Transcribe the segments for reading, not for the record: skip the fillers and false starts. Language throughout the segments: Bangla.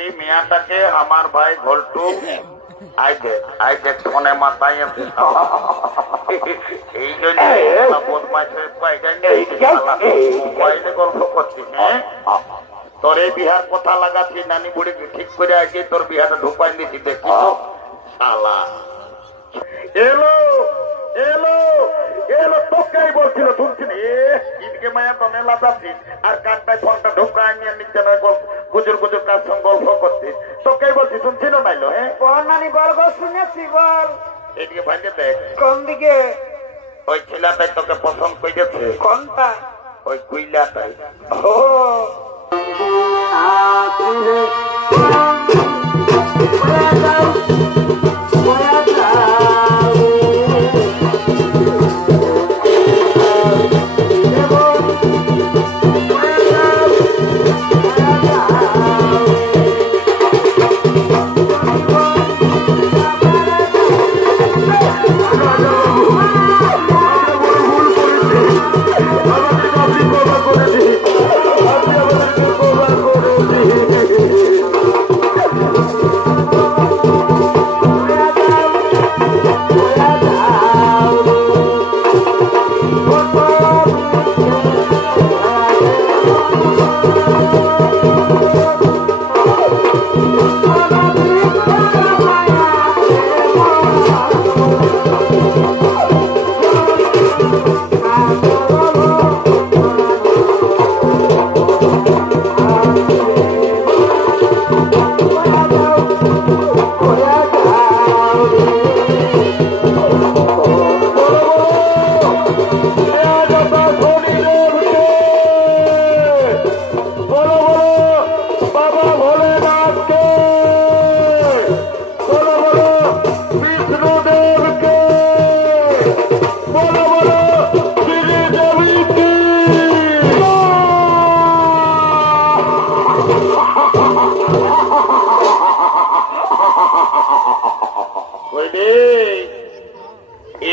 এই মেয়াটাকে আমার ভাই ঘোলটু আই দেখ ফোনে মাথায় এই জন্য মোবাইলে গল্প করছিস। হ্যাঁ, তোর এই বিহার কথা লাগাচ্ছি, নানি বুড়িকে ঠিক করে আসি, তোর বিহারটা ঢুকাই দিচ্ছি। দেখি শালা এলো এলো এলো, তোকেই বলছিল শুনছি ঈদকে মায়া তো মেলা যাচ্ছিস আর কানটায় ফোনটা ঢুকায় নিয়ে নিচ্ছে না, গুজুর গুজুর কার সঙ্গে গল্প করছিস। তোকেই বলছি শুনছিল নাইলো। হ্যাঁ বল নানি, বল গো, শুনেছি বল। এদিকে ভাইকে দেখ, কোন দিকে? ওই ছেলেটাই তোকে পছন্দ করেছে। কোনটা? ওই কুইলাটাই। ও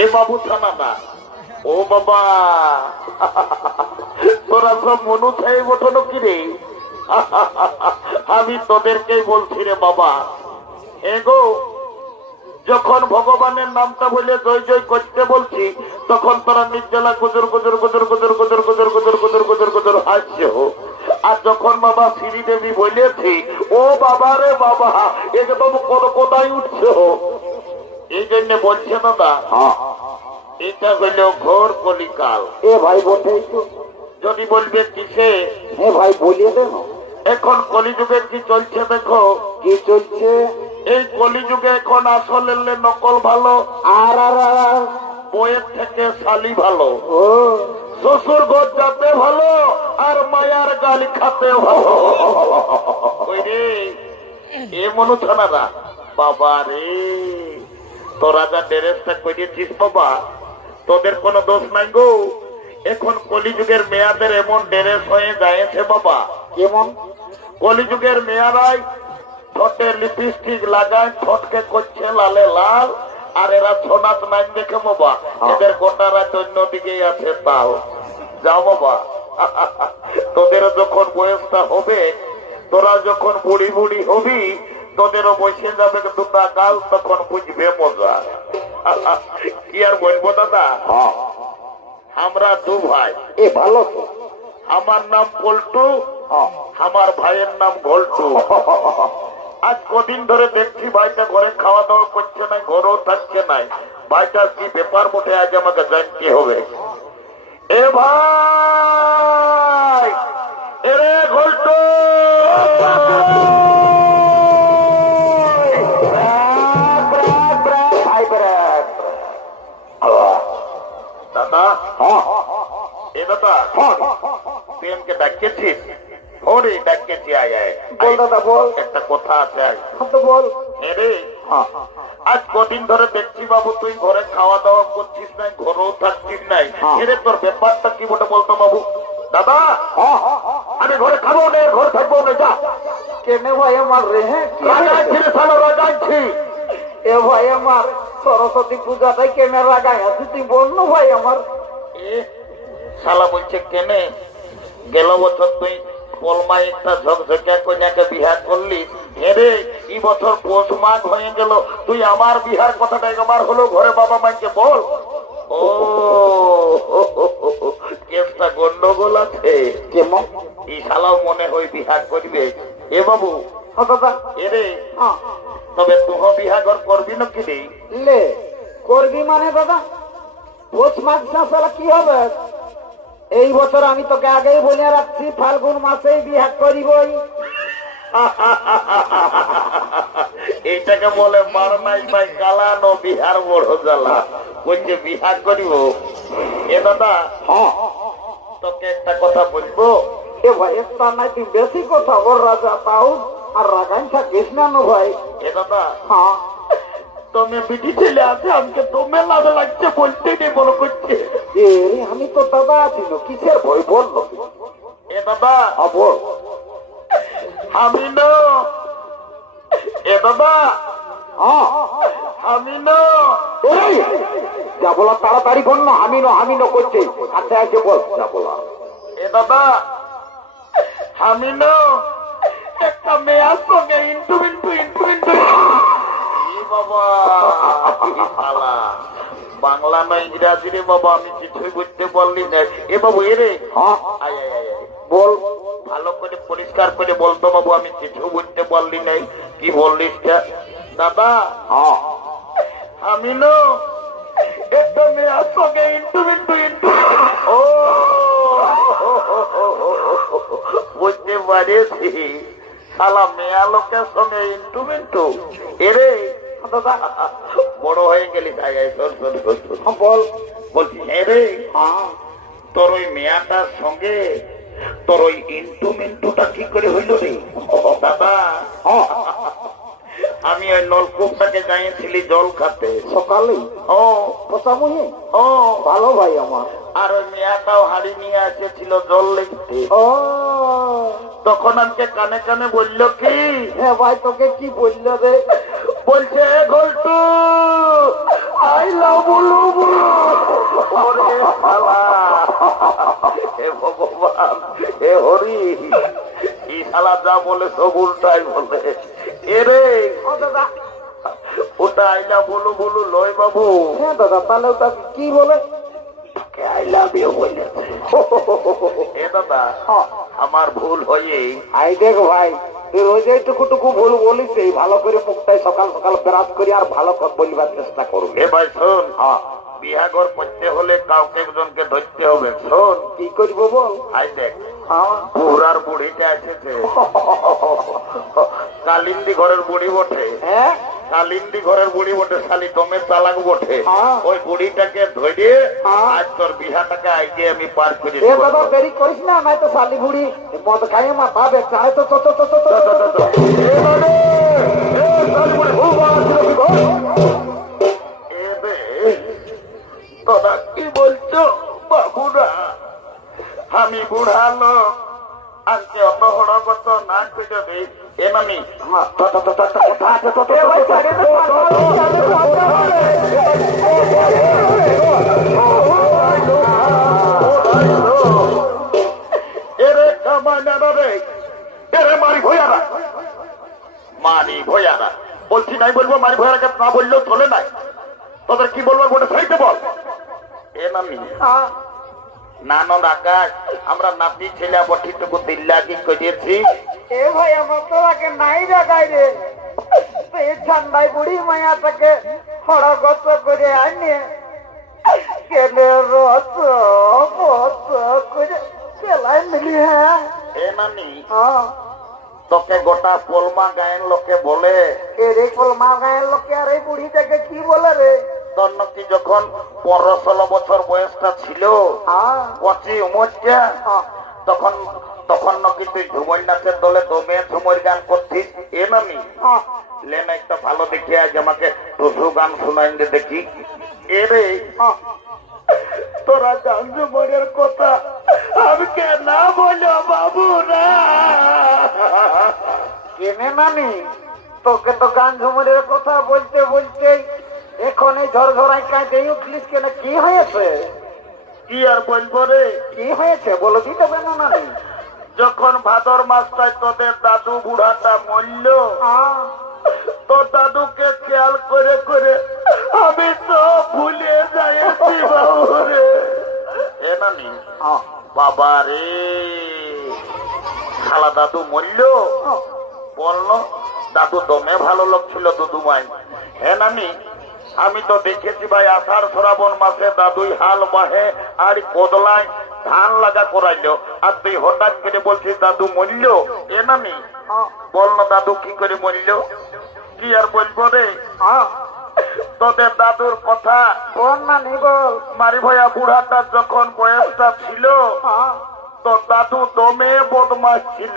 এ বাবু থানা, ও বাবা তোরা সব মনু খেয়ে ওঠো কি রে? আমি তোদেরকেই বলছি রে বাবা। এগো যখন ভগবানের নামটা বলে জয় জয় করতে বলছি, তখন তোরা নির্জলা গুজর গুজর গুজর গুজর গুজর গুজর গুজর গুজর গুজর গুজর হাসছো। আর যখন বাবা শ্রীদেবী বলেছি, ও বাবা রে বাবা, একদম কোথায় উঠছো। এই জন্য বলছে দাদা, এটা হইল ঘোর কলিকাল। এ ভাই বটে, যদি বলবে কিসে, এ ভাই বলিয়ে দেন। এখন কলিযুগে কি চলছে দেখো। কি চলছে? এই কলিযুগে এখন আসলে নকল ভালো, আর বইয়ের থেকে শালি ভালো, ও শ্বশুর ঘর যাতে ভালো, আর মায়ার গালি খাতে ভালো। ওই রে এ মনু থানা বাবা রে, তোরা যা ড্রেসটা করিয়েছিস বাবা, তোদের কোনো দোষ নাই গো। এখন কলিযুগের মেয়াদের এমন ড্রেস হয়ে যায়ছে বাবা। কেমন? কলিযুগের মেয়ারাই ঠোঁটে লিপস্টিক লাগায়, ঠোঁটকে করছে লালে লাল, আর এরা সোনাত নাই দেখে বাবা, এদের গোটা রাত অন্যদিকেই আছে। তাও যাও বাবা, তোদেরও যখন বয়সটা হবে, তোরা যখন বুড়ি বুড়ি হবি, তোদেরও বসে যাবে দুটা গাল, তখন বুঝবে মজা। কি আর বলবো দাদা, আমরা দু ভাই। এ ভালো তো। আমার নাম পল্টু, আমার ভাইয়ের নাম ঘোলটু। আজ কদিন ধরে দেখছি ভাইটা ঘরে খাওয়া দাওয়া করছে না, ঘরেও থাকছে নাই। ভাইটার কি ব্যাপার বটে আজ আমাকে জানতে হবে। এ ভাই, এরে ঘোলটু, দাদা। এ দাদা, প্রেমকে ডাকিয়েছিস? ওরে ডাকিয়েছি, আয় আয় বল দাদা বল। একটা কথা আছে, বল। রে আজ কদিন ধরে দেখছি বাবু তুই ঘরে খাওয়া দাওয়া করছিস নাই, ঘরেও থাকছিস নাই। এরে তোর ব্যাপারটা কি বটে বলতো বাবু? দাদা আমি ঘরে খাবো না, ঘরে থাকবো না। যা কেনে ভাই আমার রে? রাজাচ্ছি রে সালো, রাজাচ্ছি। এ ভাই আমার সরস্বতী পূজাটাই কেনে রাগায় আছি, তুই বল না ভাই আমার। এ শালা বলছে কেনে? গেল বছর তুই কলমায় একটা ঝকঝকিয়া কন্যাকে বিহার করলি, বছর পৌষ মাঘ হয়ে গেল, তুই আমার বিহার কথাটা একবার হলো ঘরে বাবা মাকে বল। ও কেসটা গন্ডগোল আছে, কেমন? এই শালাও মনে হয় বিহার করবে। এ বাবু দাদা এরে, হ্যাঁ তবে তুহ বিহাঘর করবি না কি রে? লে করবি মানে দাদা পৌষ মাস চাষালা কি হবে? এই বছর আমি তোকে আগেই বলে রাখছি ফাল্গুন মাসেই বিহার করিবই। এইটাকে বলে মারনাই ভাই কালানো বিহার বড় জ্বালা, বলছে বিহার করিব। এ দাদা হ্যাঁ তোকে একটা কথা বলবো। এ ভাই একটা নাই তুই বেশি কথা ওর রাজা তাও আর রাগান থাকিস না নো ভাই। এ দাদা হ্যাঁ তুমি বিটি ছেলে আছে, আমাকে তোমে লাভে লাগছে বলতে নেই মনে করছে। এ আমি তো দাদা আছি না, কিসের ভয় বললো? এ দাদা বল। আমি নো, এ দাদা হ্যাঁ আমি নো, এই যা বলা তাড়াতাড়ি বল না। আমি নো করছি, আচ্ছা আছে বল যা বলা। এ দাদা আমি নো একটা মেয়ার সঙ্গে ইন্টু ইন্টু ইন্টু ইন্টু। এ বাবা কি শালা, বাংলা না ইংরাজি রে বাবা, আমি কিছুই বুঝতে পারলি না। এ বাবু এরে হ্যাঁ আয় আয় আয় আয়। বল। ভালো করে পরিষ্কার করে বলতো বাবু, আমি কিছু বুঝতে পারলি নাই কি বললিস। দাদা হ্যাঁ আমি নো একটা মেয়ার সঙ্গে ইন্টু ইন্টু ইন্টু। ও বুঝতে পারেছি, শালা মেয়া লোকের সঙ্গে ইন্টু মিন্টু। এরে দাদা বড় হয়ে গেলি, তাই শোন শোন শোন শোন। বল। বলছি হ্যাঁ রে, হ্যাঁ তোর ওই মেয়াটার সঙ্গে তোর ওই ইন্টু মিন্টুটা কি করে হইল রে? দাদা আমি ওই নলকূপটাকে যাইছিলি জল খাতে সকালে ও পচামুহি। ও ভালো ভাই আমার। আর ওই মেয়াটাও হাড়ি নিয়ে এসেছিল জল লেগতে। ও তখন আমাকে কানে কানে বললো কি, হ্যাঁ ভাই তোকে কি বললো রে? বলছে ঘন্টু আই লাভ বলু বলু। ওরে শালা, হে ভগবান, হে হরি, এই শালা যা বলে সব উল্টাই বলে। এরে ও দাদা ওটা আইলা বলু বলু লয় বাবু, হ্যাঁ দাদা তাহলে ওটা কি বলে? আই লাভ ইউ বলেছে। এ দাদা আমার ভুল হয়ে আই দেখ ভাই তুই ওই যে টুকু ভুল বলিস, এই ভালো করে মুখটাই সকাল সকাল ব্রাশ করি আর ভালো কথা বলবার চেষ্টা করবি। এ ভাই শোন, বিহাঘর করতে হলে কাউকে একজনকে ধরতে হবে। শোন কি করবো বল? আই দেখ হ্যাঁ বুড়ার বুড়িটা এসেছে, কালিন্দি ঘরের বুড়ি বটে, হ্যাঁ কালিন্দি ঘরের বুড়ি বটে, শালি দমের চালাক বটে। হ্যাঁ। ওই বুড়িটাকে ধরে হ্যাঁ। আজ তোর বিহাটাকে আইকে আমি পার করে এ দেব। দাদা দেরি করিস না, নাই তো শালি বুড়ি মদ খাইয়ে মাথা বেচা হয় তো। তোরা কি বলছো বাবুরা? আমি বুড়া লোক, আজকে অত হড়গত না করে দে। এ মামি কথা আছে তো? এরে কামাইনারা রে, এরে মারি ভয়ারা, মারি ভয়ারা বলছি নাই বলবো, মারি ভয়ারাকে না বললেও চলে নাই। তোদের কি বলবো গোটা সাইতে বল। এ মামি নানন আকাশ, আমরা নাতি ছেলে বঠিটুকু দিল্লাগি করিয়েছি। এ ভাই আমার তোরাকে নাই দেখাই রে, এই ঠান্ডায় বুড়ি মায়াটাকে হড়গত করে আনে কেলে রস করে সেলাই মিলি। হ্যাঁ এ মামি হ্যাঁ তোকে গোটা পোলমা গায়ের লোকে বলে, এরে কলমা গায়ের লোকে আর এই বুড়িটাকে কি বলে রে? তোর নাকি যখন 15-16 বছর বয়সটা ছিল, হ্যাঁ পচি উমরটা, তখন তখন নাকি তুই ঝুমর নাচের দলে দমে ঝুমর গান করছিস। এ মামি লেন একটা ভালো দেখে আজ আমাকে টুসু গান শোনাই দে দেখি। এ রে তোরা গান ঝুমরের কথা আমাকে না বলো বাবু না। কেনে নানি তোকে তো গান ঝুমুরের কথা বলতে বলতে এখন এই ঝরঝরাই কাঁদে উঠলিস কেন? কি হয়েছে? কি আর বলবো রে, কি হয়েছে বলো দিতে পারে না নানি? যখন ভাদর মাসটায় তোদের দাদু বুড়াটা মরল, তো দাদুকে খেয়াল করে করে আমি তো ভুলে যাইছি বাবুরে। এ নানি বাবা রে, খালা দাদু মরল, বললো দাদু দমে ভালো লোক ছিল দুদুমাই। হ্যাঁ নানি, আমি তো দেখেছি ভাই আষাঢ় শ্রাবণ মাসে দাদুই হাল বাহে আর কোদলায় ধান লাগা করাইলো, আর তুই হঠাৎ করে বলছিস দাদু মরল। এ নানি বললো দাদু কি করে মরল? কি আর বলবো রে, তোদের দাদুর কথা বল নানি বল। মারি ভয়া বুড়াটা যখন বয়সটা ছিল তো দাদু দমে বদমাস ছিল।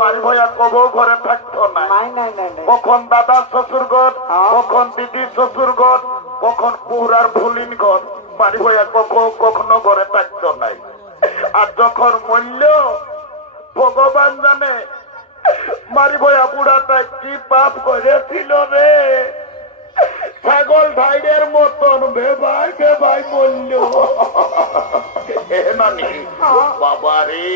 মারি ভয়া কবো ঘরে থাকতো না, নাই নাই নাই নাই। কখন দাদা শ্বশুর ঘর, কখন দিদি শ্বশুর ঘর, কখন পুরার ভুলিন ঘর। মারি ভয়া কখনো ঘরে থাকতো নাই। আর যখন মরল ভগবান জানে মারি ভয়া বুড়াটা কি পাপ করেছিল রে, ছাগল ভাইয়ের মতন ভেবাই ভেবাই মরল। বাবা রে,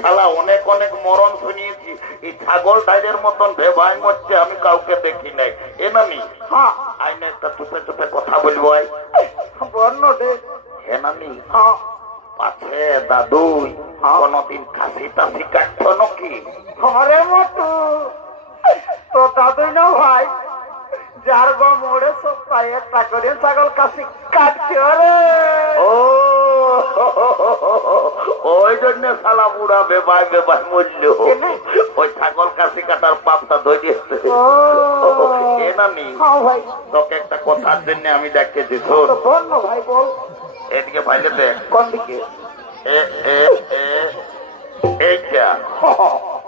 শালা অনেক অনেক মরণ শুনিয়েছি, এই ছাগল ভাইয়ের মতন ভেবাই মরছে আমি কাউকে দেখি নাই। এ নানি আইনে একটা চুপে চুপে কথা বলবো। হে নানি, পাছে দাদু কোনদিন খাসি টাসি কাটতো নাকি? ঘরে মতো তো দাদুই না ভাই, যার গো মোড়ে সপ্তাহে একটা করে ছাগল কাশি কাটছে রে। ও ওই জন্য শালা বুড়া বেবাই বেবাই মরল, ওই ছাগল কাশি কাটার পাপটা ধরিয়েছে। এ নানি ভাই তোকে একটা কথার জন্য আমি দেখেছি, শোন। বল না ভাই বল। এদিকে ভাইলে দেখ, কোন দিকে? এইটা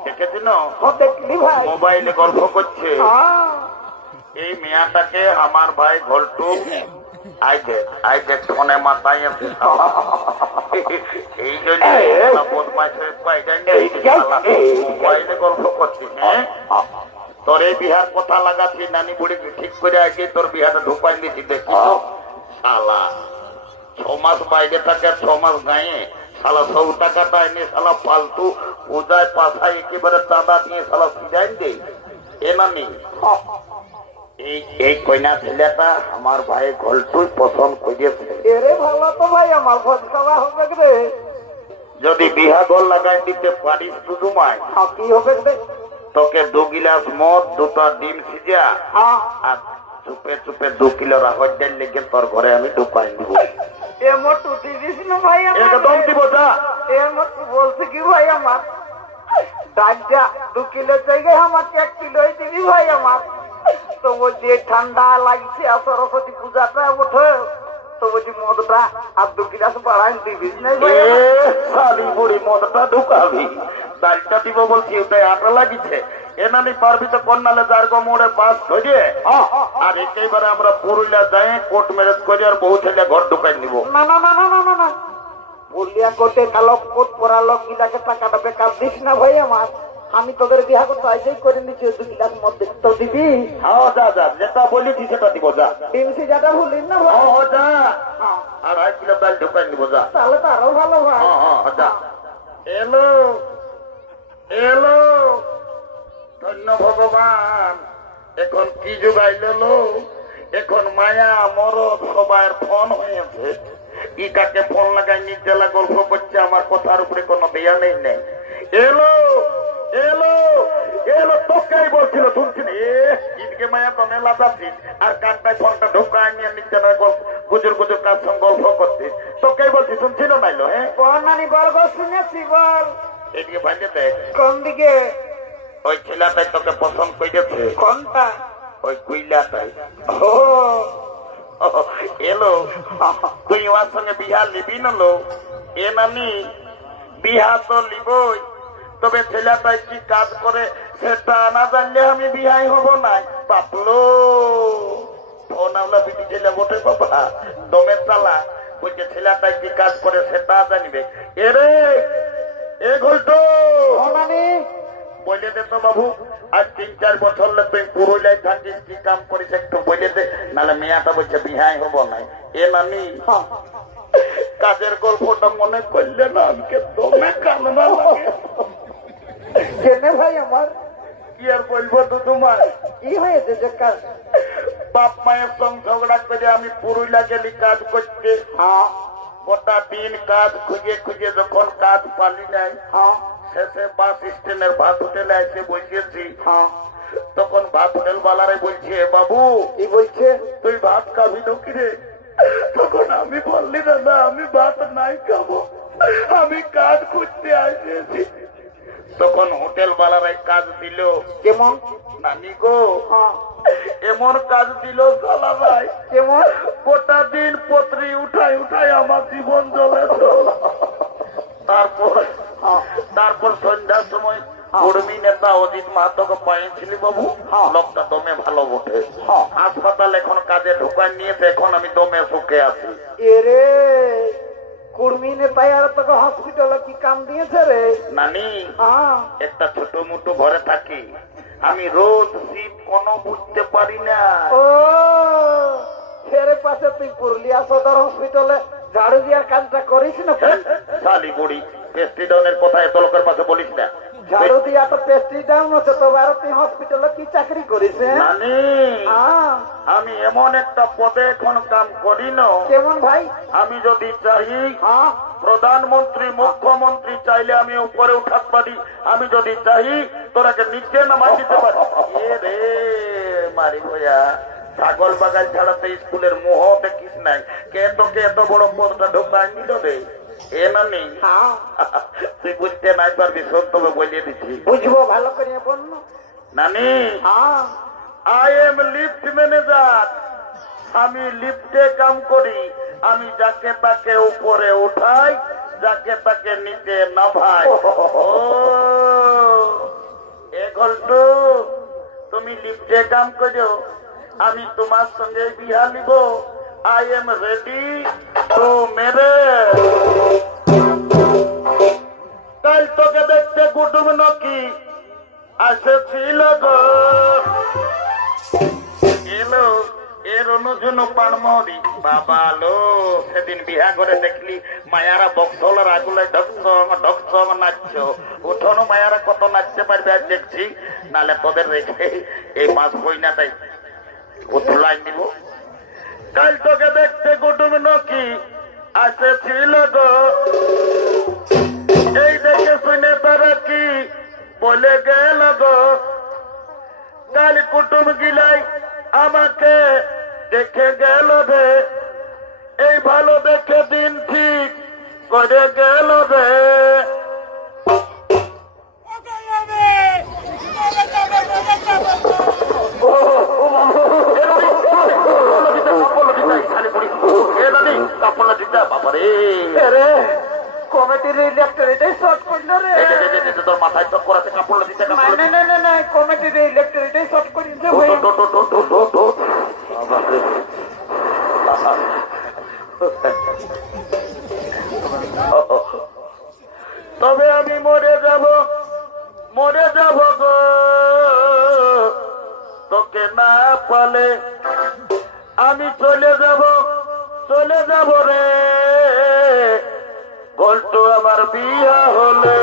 দেখেছি না, দেখলি ভাই মোবাইলে গল্প করছে। এই মেয়াটাকে আমার ভাই ঘল্টু আই দেখ ফোনে মাথায় আছে। এই জন্য মোবাইলে গল্প করছিস। হ্যাঁ, তোর এই বিহার কথা লাগাচ্ছি, নানি বুড়ি ঠিক করে আগে তোর বিহারটা ঢুকাই দিচ্ছি। দেখি শালা 6 মাস বাইরে থাকে, 6 মাস গায়ে, শালা 100 টাকাটা এনে শালা ফালতু পূজায় পাশায় একেবারে চাঁদা দিয়ে শালা সিজাইন দে। এ নানি এই কইনা ছেলেটা আমার ভাই ঘলটুই পছন্দ করিয়েছে। এরে ভালো তো ভাই আমার ভোজ খাওয়া হবে রে। যদি বিহা গোল লাগাই দিতে পারিস শুধু মায়, কি হবে রে? তোকে 2 গিলাস মদ, 2টা ডিম সিজা আর চুপে চুপে 2 কিলো রাহর ডাল লেগে তোর ঘরে আমি ঢুকাই দিব। এ মোটু দিদিস না ভাই, একদম দিব। যা এ মোটু বলছে কি ভাই আমার ডালটা 2 কিলো জায়গায় আমাকে 1 কিলোই দিবি ভাই আমার। তো ও যে ঠান্ডা লাগছে আর সরস্বতী পূজাটা ওঠে, তো বলছি মদটা আর 2 গিলাস বাড়াই দিবিস না ভাই। শালি বুড়ি মদটা ঢুকাবি, ডালটা দিব বলছি, ওটাই আটা লাগিছে। এ নানি পারবি তো কন্যালে যার গো মোড়ে পাস ধরে আর একেবারে আমরা পুরুলিয়া যাই কোর্ট ম্যারেজ করে আর বহু ছেলে ঘর ঢুকাই নিব। না না না না না না না, পুরুলিয়া কোর্টে কালো কোট পরা লোক গিলাকে টাকাটা বেকার দিস না ভাই আমার। আমি তোদের বিহা করতে আইজই করে নিচ্ছি, 2 গিলাস মধ্যে তো দিবি। হ্যাঁ যা যা, যেটা বলেছি সেটা দিব। যা ডিমসি যাটা ভুলিস না ভাই। যা, আর 1 কিলো ডাল ঢুকাই নিব। যা তাহলে তো আরো ভালো ভাই। যা। এলো এলো, ধন্য ভগবান, এখন কি যুগাইল লো, এখন মায়া মরদ সবার ফোন হয়েছে। ই কাকে ফোন লাগাই নিজেলা গল্প করছে, আমার কথার উপরে কোনো দেয়া নেই। নেই এলো এলো এলো, তোকেই বলছিল শুনছি না। ঈদকে মায়া তো মেলা যাচ্ছিস আর কানটায় ফোনটা ঢুকায় নিয়ে নিজেরা গুজুর গুজুর কার সঙ্গে গল্প করছিস। তোকেই বলছি শুনছিল নাইলো। হ্যাঁ বল নানি বল, গো শুনেছি বল। এদিকে ভাইলে দেখ, কোন দিকে? ওই ছেলেটাই তোকে পছন্দ করেছে। কোনটা? ওই কুইলাটাই। ও এলো, তুই ওর সঙ্গে বিহা নিবি না লো? এ নানি বিহা তো নিবই, তবে ছেলেটাই কি কাজ করে সেটা না জানলে আমি বিহাই হব না। বাপলো ফোন আমরা বিটি ছেলে বটে বাবা, দমের চালা বলছে ছেলেটাই কি কাজ করে সেটা জানিবে। এরে এ ঘুলটো নানি বলে দে তো বাবু, আজ 3-4 বছর তুই পুরুলিয়ায় থাকিস, কি কাম করিস একটু বলে দে, নাহলে মেয়াটা বলছে বিহাই হব না। এ নানি কাজের গল্পটা মনে করলে না আমাকে দমে কান্না লাগে। কেনে ভাই আমার কি আর বলবো তো তোমার, কি হয়েছে যে বাপ মায়ের সঙ্গে ঝগড়া করে আমি পুরুলিয়া গেলি কাজ করতে। হ্যাঁ গোটা দিন কাজ খুঁজে খুঁজে যখন কাজ পালি নাই, হ্যাঁ শেষে বাস স্ট্যান্ডের ভাত হোটেলে এসে বসেছি। হ্যাঁ তখন ভাত হোটেল বালারে বলছে, বাবু কি বলছে? তুই ভাত খাবি তো কিরে? তখন আমি বললি না আমি ভাত নাই খাবো, আমি কাজ খুঁজতে আসেছি। তখন হোটেল বালারাই কাজ দিল। কেমন? নানি গো, হ্যাঁ এমন কাজ দিল সালা ভাই, কেমন? গোটা দিন পত্রী উঠাই উঠাই আমার জীবন জ্বলে। তারপর সন্ধ্যার সময় কর্মী নেতা অজিত মাহাতোকে পাইছিলি বাবু, লোকটা দমে ভালো বটে। হাসপাতাল এখন কাজে ঢোকান নিয়েছে, এখন আমি দমে সুখে আছি। এরে কুর্মী নেতাই আর তোকে হসপিটালে কি কাম দিয়েছে রে? নানি, হ্যাঁ একটা ছোট মোটো ঘরে থাকি, আমি রোদ শীত কোনো বুঝতে পারি না। ও ফেরে পাশে তুই পুরুলিয়া সদর হসপিটালে ঝাড়ু দিয়ার কাজটা করিস না? শালি বুড়ি, প্রেসিডেন্টের কথা এত লোকের পাশে বলিস না। ঝাড়ু দিয়া তো পেস্ট্রি ডাউন হচ্ছে, তবে আর তুই হসপিটালে কি চাকরি করিস? নানি, হ্যাঁ আমি এমন একটা পদে এখন কাম করি না। কেমন ভাই? আমি যদি চাই হ্যাঁ প্রধানমন্ত্রী মুখ্যমন্ত্রী চাইলে আমি উপরে উঠাতে পারি, আমি যদি চাই তোরাকে নিচে নামাই দিতে পারি। এ রে মারি ভয়া, ছাগল বাগাল ছাড়াতে স্কুলের মোহ দেখিস নাই, কে তোকে এত বড় পদটা ঢোকায় নিল রে? এ নানি, হ্যাঁ তুই বুঝতে নাই পারবি, শোন তবে বলিয়ে দিচ্ছি। বুঝবো ভালো করে বল না। নানি, হ্যাঁ আই এম লিফট ম্যানেজার, আমি লিফটে কাম করি। আমি যাকে তাকে উপরে উঠাই, যাকে তাকে নিচে নামাই। ও এ ঘন্টু, তুমি লিফটে কাম করো, আমি তোমার সঙ্গে বিয়া নিব। I am ready to marriage. কাল তোকে দেখতে কুটুম নাকি আসেছিল গো, এলো এর অনুজন্য পানমরি বাবা লো। সেদিন বিহা করে দেখলি মায়ারা বক্সলার আগুলায় ঢকসং ঢকসং নাচছ, উঠোনো মায়ারা কত নাচতে পারবে আজ দেখছি। নালে তোদের রেখে এই মাস বইনাটাই উঠলাই দিব। কাল তোকে দেখতে কুটুম নাকি আসেছিল গো, এই দেখে শুনে তারা কি বলে গেল গো। কাল কুটুম গিলাই আমাকে দেখে গেল রে, এই ভালো দেখে দিন ঠিক করে গেল রে। কমিটির ইলেকট্রিটাই শর্ট করলো রে। তোর মাথায় চক্কর আছে, কাপড় দিতে না কমিটির ইলেকট্রিটাই শর্ট করেছে। তবে আমি মরে যাব গো, তোকে না পালে আমি চলে যাব রে। ঘন্টু আমার বিয়া হলে